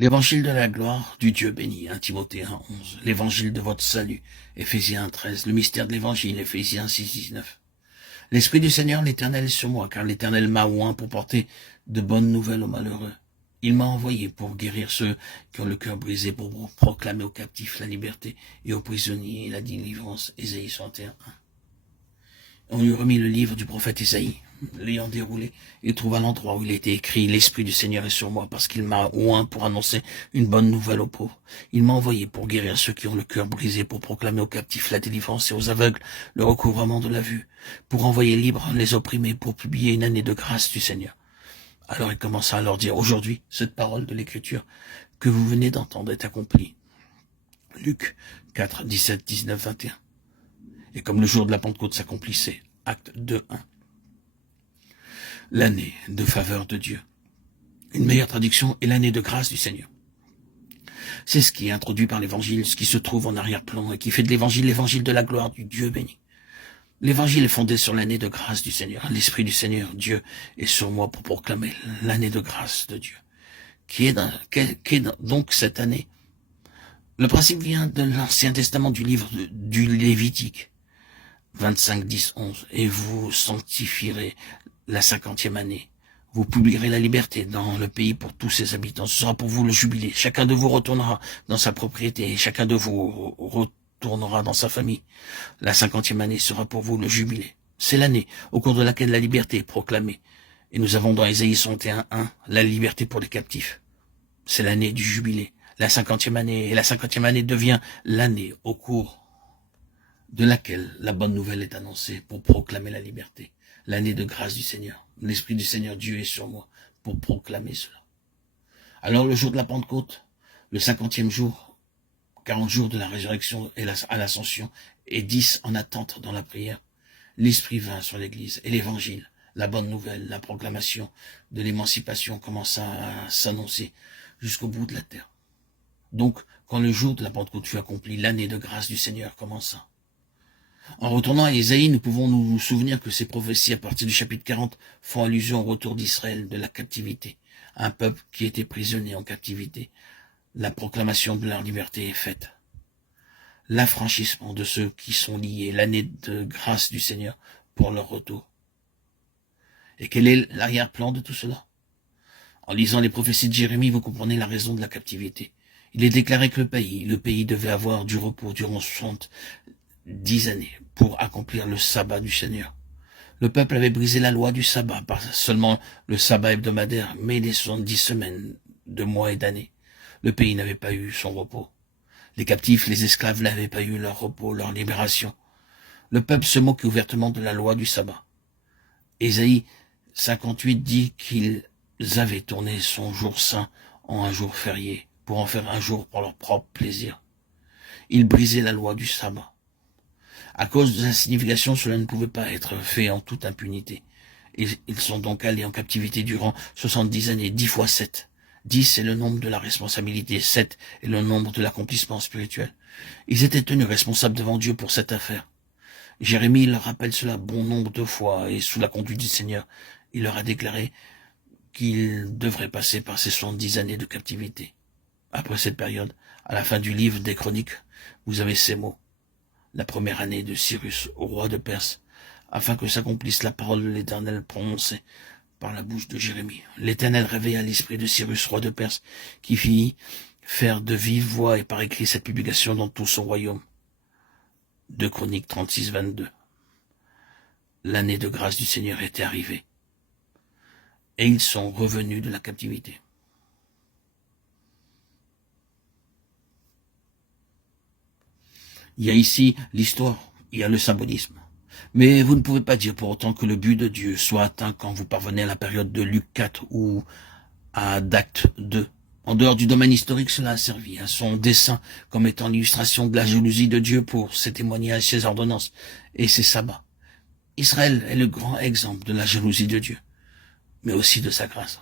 L'évangile de la gloire du Dieu béni, 1 Timothée 1,11. L'évangile de votre salut, Éphésiens 1,13. Le mystère de l'évangile, Éphésiens 6,19. L'Esprit du Seigneur, l'Éternel est sur moi, car l'Éternel m'a oint pour porter de bonnes nouvelles aux malheureux. Il m'a envoyé pour guérir ceux qui ont le cœur brisé, pour proclamer aux captifs la liberté et aux prisonniers la délivrance. Ésaïe 61. On lui remit le livre du prophète Ésaïe. L'ayant déroulé, il trouva l'endroit où il était écrit « L'Esprit du Seigneur est sur moi, parce qu'il m'a oint pour annoncer une bonne nouvelle aux pauvres. Il m'a envoyé pour guérir ceux qui ont le cœur brisé, pour proclamer aux captifs la délivrance et aux aveugles le recouvrement de la vue, pour envoyer libres les opprimés, pour publier une année de grâce du Seigneur. » Alors il commença à leur dire « Aujourd'hui, cette parole de l'Écriture que vous venez d'entendre est accomplie. » Luc 4, 17, 19, 21. Et comme le jour de la Pentecôte s'accomplissait, Acte 2, 1. L'année de faveur de Dieu. Une meilleure traduction est l'année de grâce du Seigneur. C'est ce qui est introduit par l'évangile, ce qui se trouve en arrière-plan et qui fait de l'évangile de la gloire du Dieu béni. L'évangile est fondé sur l'année de grâce du Seigneur. L'Esprit du Seigneur, Dieu, est sur moi pour proclamer l'année de grâce de Dieu. Qu'est donc cette année? Le principe vient de l'Ancien Testament du livre du Lévitique. 25, 10, 11. Et vous sanctifierez la 50e année. Vous publierez la liberté dans le pays pour tous ses habitants. Ce sera pour vous le jubilé. Chacun de vous retournera dans sa propriété et chacun de vous retournera dans sa famille. La 50e année sera pour vous le jubilé. C'est l'année au cours de laquelle la liberté est proclamée. Et nous avons dans Ésaïe 61, 1, la liberté pour les captifs. C'est l'année du jubilé. La 50e année, et la 50e année devient l'année au cours de laquelle la bonne nouvelle est annoncée pour proclamer la liberté. L'année de grâce du Seigneur. L'Esprit du Seigneur Dieu est sur moi pour proclamer cela. Alors le jour de la Pentecôte, le 50e jour, 40 jours de la résurrection et à l'ascension, et 10 en attente dans la prière, l'Esprit vint sur l'Église et l'Évangile, la bonne nouvelle, la proclamation de l'émancipation commença à s'annoncer jusqu'au bout de la terre. Donc, quand le jour de la Pentecôte fut accompli, l'année de grâce du Seigneur commença. En retournant à Ésaïe, nous pouvons nous souvenir que ces prophéties à partir du chapitre 40 font allusion au retour d'Israël de la captivité, un peuple qui était prisonnier en captivité. La proclamation de leur liberté est faite. L'affranchissement de ceux qui sont liés, l'année de grâce du Seigneur pour leur retour. Et quel est l'arrière-plan de tout cela? En lisant les prophéties de Jérémie, vous comprenez la raison de la captivité. Il est déclaré que le pays devait avoir du repos durant 10 années pour accomplir le sabbat du Seigneur. Le peuple avait brisé la loi du sabbat, pas seulement le sabbat hebdomadaire, mais les 70 semaines de mois et d'années. Le pays n'avait pas eu son repos. Les captifs, les esclaves n'avaient pas eu leur repos, leur libération. Le peuple se moquait ouvertement de la loi du sabbat. Ésaïe 58 dit qu'ils avaient tourné son jour saint en un jour férié, pour en faire un jour pour leur propre plaisir. Ils brisaient la loi du sabbat. À cause de sa signification, cela ne pouvait pas être fait en toute impunité. Ils sont donc allés en captivité durant 70 années, 10 fois 7. 10 est le nombre de la responsabilité, 7 est le nombre de l'accomplissement spirituel. Ils étaient tenus responsables devant Dieu pour cette affaire. Jérémie leur rappelle cela bon nombre de fois, et sous la conduite du Seigneur, il leur a déclaré qu'ils devraient passer par ces 70 années de captivité. Après cette période, à la fin du livre des Chroniques, vous avez ces mots. La première année de Cyrus, roi de Perse, afin que s'accomplisse la parole de l'Éternel prononcée par la bouche de Jérémie. L'Éternel réveilla l'esprit de Cyrus, roi de Perse, qui fit faire de vive voix et par écrit cette publication dans tout son royaume. 2 Chroniques 36, 22. L'année de grâce du Seigneur était arrivée, et ils sont revenus de la captivité. Il y a ici l'histoire, il y a le symbolisme. Mais vous ne pouvez pas dire pour autant que le but de Dieu soit atteint quand vous parvenez à la période de Luc 4 ou à d'Acte 2. En dehors du domaine historique, cela a servi à son dessein comme étant l'illustration de la jalousie de Dieu pour ses témoignages, ses ordonnances et ses sabbats. Israël est le grand exemple de la jalousie de Dieu, mais aussi de sa grâce.